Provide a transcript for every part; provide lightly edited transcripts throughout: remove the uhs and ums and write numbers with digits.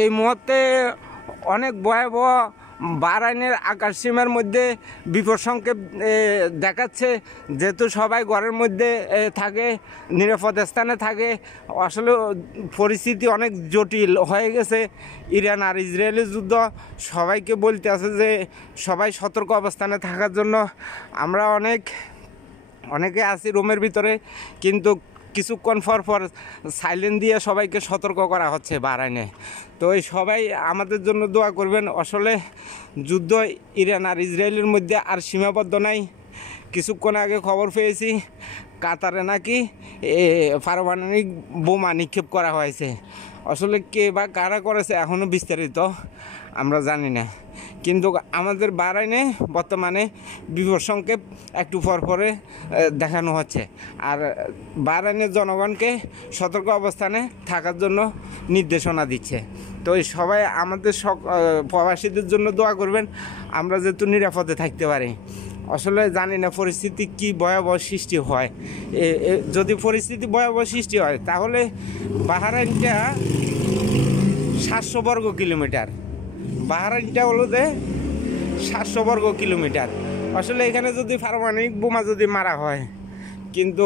এই মুহূর্তে অনেক ভয়াবহ বাহরাইনের আকাশসীমার মধ্যে বিপদ সংকেত দেখাচ্ছে, যেহেতু সবাই ঘরের মধ্যে থাকে, নিরাপদ স্থানে থাকে। আসলে পরিস্থিতি অনেক জটিল হয়ে গেছে। ইরান আর ইসরায়েলের যুদ্ধ, সবাইকে বলতে আছে যে সবাই সতর্ক অবস্থানে থাকার জন্য। আমরা অনেকে আছি রুমের ভিতরে, কিন্তু কিছুক্ষণ পর সাইলেন্ট দিয়ে সবাইকে সতর্ক করা হচ্ছে বাহরাইনে। তো এই সবাই আমাদের জন্য দোয়া করবেন। আসলে যুদ্ধ ইরান আর ইসরায়েলের মধ্যে আর সীমাবদ্ধ নাই। কিছুক্ষণ আগে খবর পেয়েছি কাতারে নাকি পারমাণবিক বোমা নিক্ষেপ করা হয়েছে। আসলে কে বা কারা করেছে এখনও বিস্তারিত আমরা জানি না, কিন্তু আমাদের বাহরাইনে বর্তমানে বিপদ সংকেত একটু পরে দেখানো হচ্ছে। আর বাহরাইনের জনগণকে সতর্ক অবস্থানে থাকার জন্য নির্দেশনা দিচ্ছে। তো এই সবাই আমাদের প্রবাসীদের জন্য দোয়া করবেন, আমরা যেহেতু নিরাপদে থাকতে পারি। আসলে জানি না পরিস্থিতি কি ভয়াবহ সৃষ্টি হয়। যদি পরিস্থিতি ভয়াবহ সৃষ্টি হয় তাহলে বাহরাইনটা 700 বর্গ কিলোমিটার, বাহরাইনটা হলো যে 700 বর্গ কিলোমিটার। আসলে এখানে যদি পারমাণবিক বোমা যদি মারা হয়, কিন্তু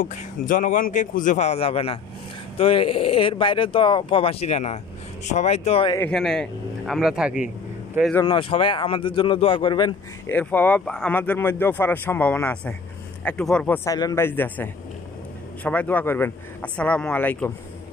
জনগণকে খুঁজে পাওয়া যাবে না। তো এর বাইরে তো প্রবাসীরা না, সবাই তো এখানে আমরা থাকি। তো এই জন্য সবাই আমাদের জন্য দোয়া করবেন। এর প্রভাব আমাদের মধ্যেও পড়ার সম্ভাবনা আছে। একটু পর সাইলেন্ট বাজতে আছে, সবাই দোয়া করবেন। আসসালামু আলাইকুম।